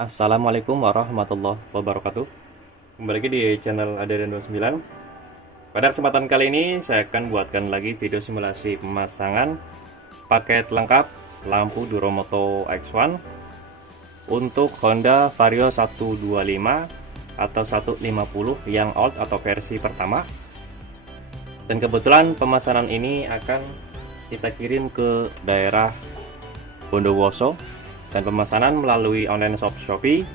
Assalamualaikum warahmatullahi wabarakatuh. Kembali lagi di channel Adrian29. Pada kesempatan kali ini saya akan buatkan lagi video simulasi pemasangan paket lengkap lampu Duromoto X1 untuk Honda Vario 125 atau 150 yang old atau versi pertama. Dan kebetulan pemesanan ini akan kita kirim ke daerah Bondowoso dan pemesanan melalui online shop Shopee.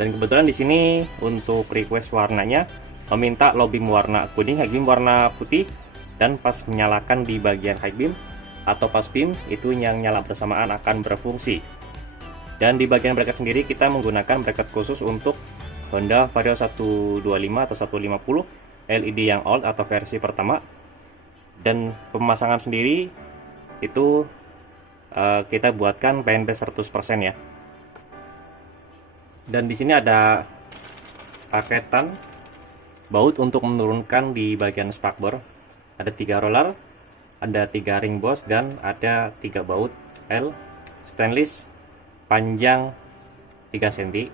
Dan kebetulan di sini untuk request warnanya meminta low beam warna kuning, high beam warna putih, dan pas menyalakan di bagian high beam atau pas beam itu yang nyala bersamaan akan berfungsi. Dan di bagian bracket sendiri kita menggunakan bracket khusus untuk Honda Vario 125 atau 150 LED yang old atau versi pertama. Dan pemasangan sendiri itu kita buatkan PNP 100% ya. Dan di sini ada paketan baut untuk menurunkan di bagian spakbor. Ada 3 roller, ada 3 ring boss, dan ada 3 baut L stainless panjang 3 cm.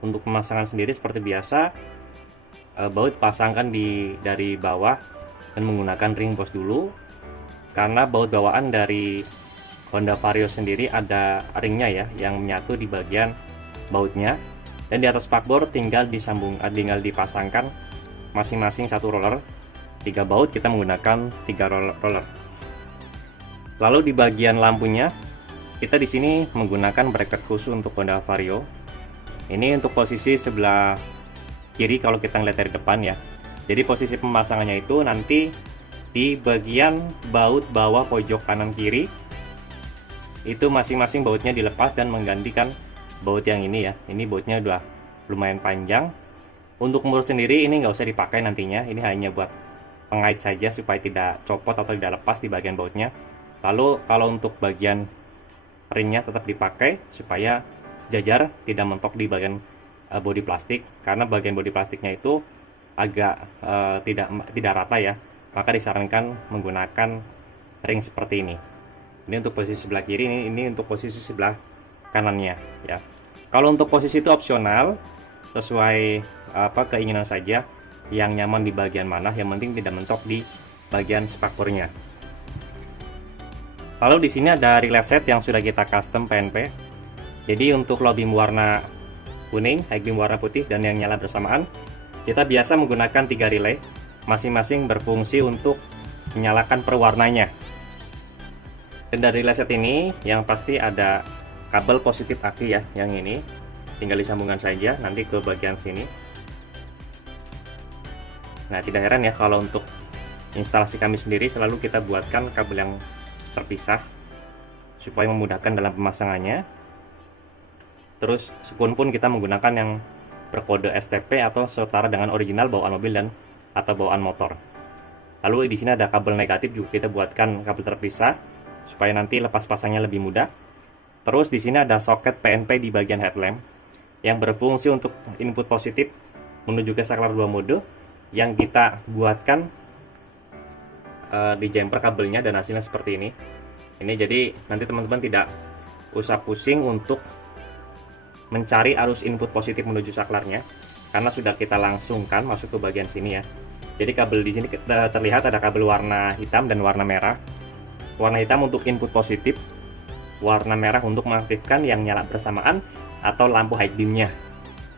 Untuk pemasangan sendiri seperti biasa, baut pasangkan dari bawah dan menggunakan ring boss dulu, karena baut bawaan dari Honda Vario sendiri ada ringnya ya yang menyatu di bagian bautnya. Dan di atas spakbor tinggal dipasangkan masing-masing satu roller. 3 baut kita menggunakan 3 roller. Lalu di bagian lampunya kita di sini menggunakan bracket khusus untuk Honda Vario. Ini untuk posisi sebelah kiri kalau kita ngeliat dari depan ya. Jadi posisi pemasangannya itu nanti di bagian baut bawah pojok kanan kiri itu masing-masing bautnya dilepas dan menggantikan baut yang ini ya. Ini bautnya udah lumayan panjang. Untuk murus sendiri ini nggak usah dipakai nantinya, ini hanya buat pengait saja supaya tidak copot atau tidak lepas di bagian bautnya. Lalu kalau untuk bagian ringnya tetap dipakai supaya sejajar, tidak mentok di bagian bodi plastik, karena bagian bodi plastiknya itu agak tidak rata ya. Maka disarankan menggunakan ring seperti ini. Ini untuk posisi sebelah kiri, ini untuk posisi sebelah kanannya ya. Kalau untuk posisi itu opsional, sesuai keinginan saja, yang nyaman di bagian mana, yang penting tidak mentok di bagian spakbornya. Lalu di sini ada relay set yang sudah kita custom PNP. Jadi untuk low beam warna kuning, high beam warna putih, dan yang nyala bersamaan, kita biasa menggunakan 3 relay, masing-masing berfungsi untuk menyalakan per warnanya. Dan dari relay set ini yang pasti ada kabel positif aki ya, yang ini tinggal disambungkan saja nanti ke bagian sini. Nah, tidak heran ya kalau untuk instalasi kami sendiri selalu kita buatkan kabel yang terpisah supaya memudahkan dalam pemasangannya. Terus spoon pun kita menggunakan yang berkode STP atau setara dengan original bawaan mobil dan atau bawaan motor. Lalu di sini ada kabel negatif juga kita buatkan kabel terpisah supaya nanti lepas pasangnya lebih mudah. Terus di sini ada soket PNP di bagian headlamp yang berfungsi untuk input positif menuju ke saklar 2 mode yang kita buatkan di jumper kabelnya, dan hasilnya seperti ini. Ini jadi nanti teman-teman tidak usah pusing untuk mencari arus input positif menuju saklarnya, karena sudah kita langsungkan masuk ke bagian sini ya. Jadi kabel di sini terlihat ada kabel warna hitam dan warna merah. Warna hitam untuk input positif, warna merah untuk mengaktifkan yang nyala bersamaan atau lampu high beamnya.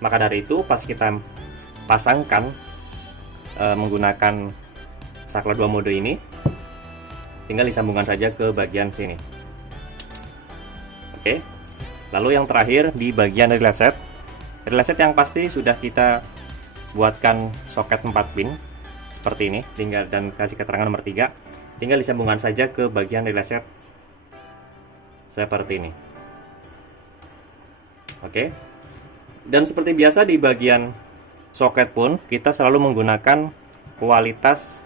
Maka dari itu pas kita pasangkan menggunakan saklar 2 mode ini, tinggal disambungkan saja ke bagian sini. Oke. Lalu yang terakhir di bagian relay set. Relay set yang pasti sudah kita buatkan soket 4 pin seperti ini, tinggal dan kasih keterangan nomor 3. Tinggal disambungkan saja ke bagian relay set seperti ini. Oke. Dan seperti biasa di bagian soket pun kita selalu menggunakan kualitas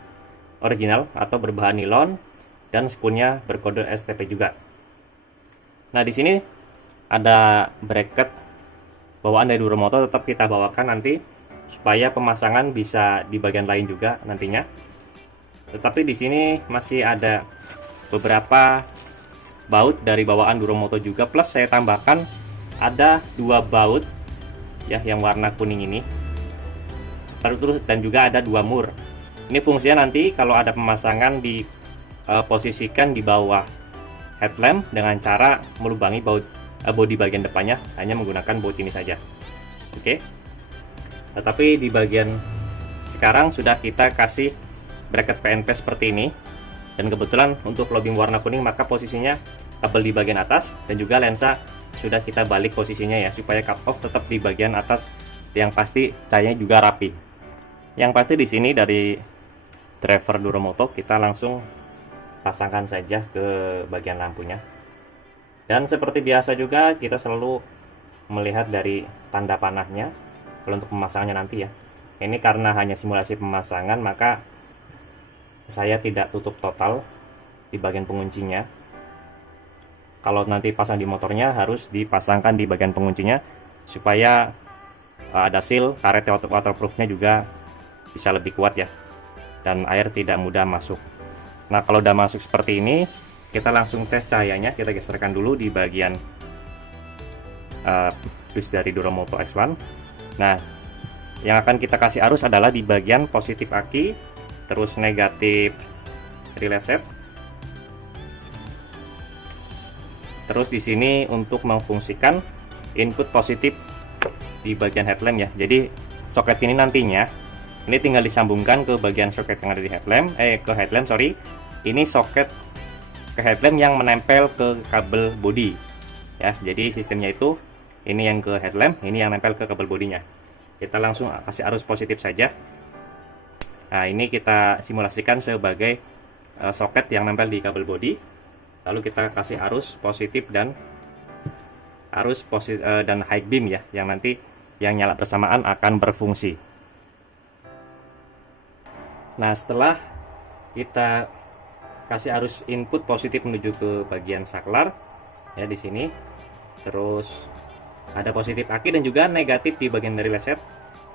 original atau berbahan nilon, dan spoonnya berkode STP juga. Nah, di sini ada bracket bawaan dari Duromoto, tetap kita bawakan nanti supaya pemasangan bisa di bagian lain juga nantinya. Tetapi di sini masih ada beberapa baut dari bawaan Duromoto juga, plus saya tambahkan ada 2 baut ya yang warna kuning ini, terus dan juga ada 2 mur. Ini fungsinya nanti kalau ada pemasangan di posisikan di bawah headlamp dengan cara melubangi baut bodi bagian depannya hanya menggunakan baut ini saja. Oke. Tetapi di bagian sekarang sudah kita kasih bracket PNP seperti ini, dan kebetulan untuk low beam warna kuning maka posisinya kabel di bagian atas dan juga lensa sudah kita balik posisinya ya, supaya cut off tetap di bagian atas, yang pasti cahayanya juga rapi. Yang pasti di sini dari driver Duromoto kita langsung pasangkan saja ke bagian lampunya. Dan seperti biasa juga kita selalu melihat dari tanda panahnya kalau untuk pemasangannya nanti ya. Ini karena hanya simulasi pemasangan maka saya tidak tutup total di bagian penguncinya. Kalau nanti pasang di motornya harus dipasangkan di bagian penguncinya supaya ada seal, karet waterproofnya juga bisa lebih kuat ya, dan air tidak mudah masuk. Nah kalau udah masuk seperti ini, kita langsung tes cahayanya. Kita geserkan dulu di bagian fuse dari Duromoto X1. Nah yang akan kita kasih arus adalah di bagian positif aki, terus negatif relay set. Terus di sini untuk memfungsikan input positif di bagian headlamp ya. Jadi soket ini nantinya ini tinggal disambungkan ke bagian soket yang ada di headlamp, Ini soket ke headlamp yang menempel ke kabel bodi ya. Jadi sistemnya itu ini yang ke headlamp, ini yang nempel ke kabel bodinya. Kita langsung kasih arus positif saja. Nah ini kita simulasikan sebagai soket yang nempel di kabel bodi. Lalu kita kasih arus positif dan dan high beam ya, yang nanti yang nyala bersamaan akan berfungsi. Nah setelah kita kasih arus input positif menuju ke bagian saklar ya di sini, terus ada positif aki dan juga negatif di bagian dari reset.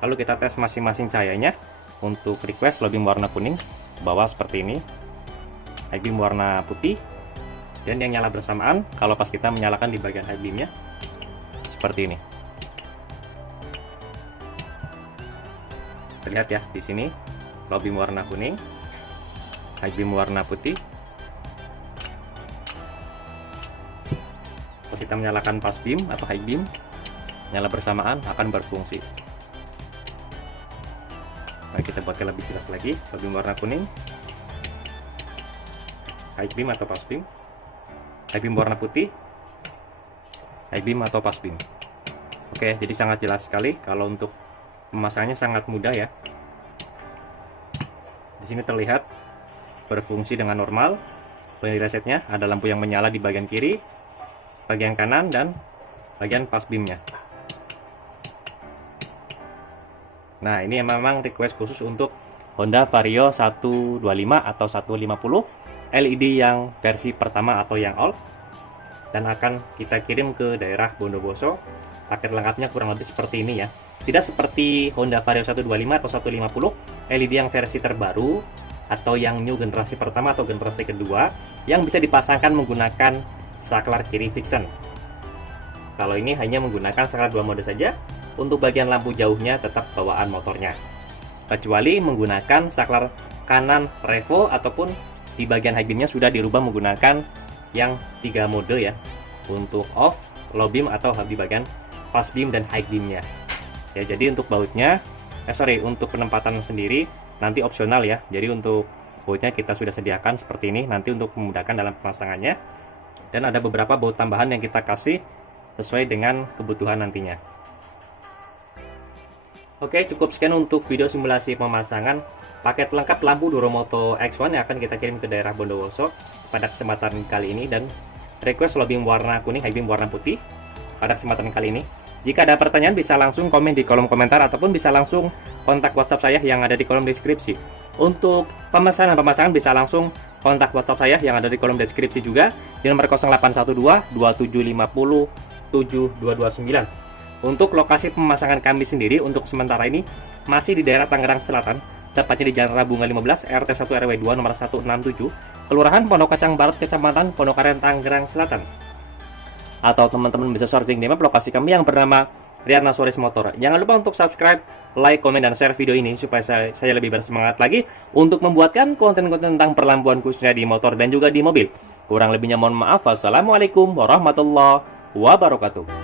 Lalu kita tes masing-masing cahayanya. Untuk request low beam warna kuning ke bawah seperti ini, high beam warna putih, dan yang nyala bersamaan kalau pas kita menyalakan di bagian high beamnya seperti ini. Terlihat ya di sini low beam warna kuning, high beam warna putih. Pas kita menyalakan pass beam atau high beam, nyala bersamaan akan berfungsi. Nah, kita pakai lebih jelas lagi, low beam warna kuning, high beam atau pass beam, high beam warna putih, high beam atau pass beam. Oke, jadi sangat jelas sekali. Kalau untuk pemasangannya sangat mudah ya. Di sini terlihat berfungsi dengan normal. Bagian resetnya ada lampu yang menyala di bagian kiri, bagian kanan, dan bagian pass beamnya. Nah ini memang request khusus untuk Honda Vario 125 atau 150 LED yang versi pertama atau yang all, dan akan kita kirim ke daerah Bondowoso. Paket lengkapnya kurang lebih seperti ini ya. Tidak seperti Honda Vario 125 atau 150 LED yang versi terbaru atau yang new generasi pertama atau generasi kedua yang bisa dipasangkan menggunakan saklar kiri Vixen. Kalau ini hanya menggunakan saklar 2 mode saja. Untuk bagian lampu jauhnya tetap bawaan motornya, kecuali menggunakan saklar kanan Revo ataupun di bagian high beamnya sudah dirubah menggunakan yang 3 mode ya, untuk off, low beam atau di bagian pass beam dan high beamnya ya. Jadi untuk bautnya untuk penempatan sendiri nanti opsional ya. Jadi untuk bautnya kita sudah sediakan seperti ini nanti untuk memudahkan dalam pemasangannya, dan ada beberapa baut tambahan yang kita kasih sesuai dengan kebutuhan nantinya. Oke, cukup sekian untuk video simulasi pemasangan paket lengkap lampu Duromoto X1 yang akan kita kirim ke daerah Bondowoso pada kesempatan kali ini, dan request low beam warna kuning, high beam warna putih pada kesempatan kali ini. Jika ada pertanyaan bisa langsung komen di kolom komentar ataupun bisa langsung kontak WhatsApp saya yang ada di kolom deskripsi. Untuk pemasangan bisa langsung kontak WhatsApp saya yang ada di kolom deskripsi juga di nomor 0812 2750 7229. Untuk lokasi pemasangan kami sendiri untuk sementara ini masih di daerah Tangerang Selatan, tepatnya di Jalan Rabunga 15, RT 1 RW 2 nomor 167, Kelurahan Pondok Kacang Barat, Kecamatan Pondokaren, Tangerang Selatan. atau teman-teman bisa searching di map lokasi kami yang bernama Riarna Soris Motor. Jangan lupa untuk subscribe, like, komen, dan share video ini supaya saya lebih bersemangat lagi untuk membuatkan konten-konten tentang perlampuan khususnya di motor dan juga di mobil. Kurang lebihnya mohon maaf. Wassalamualaikum warahmatullahi wabarakatuh.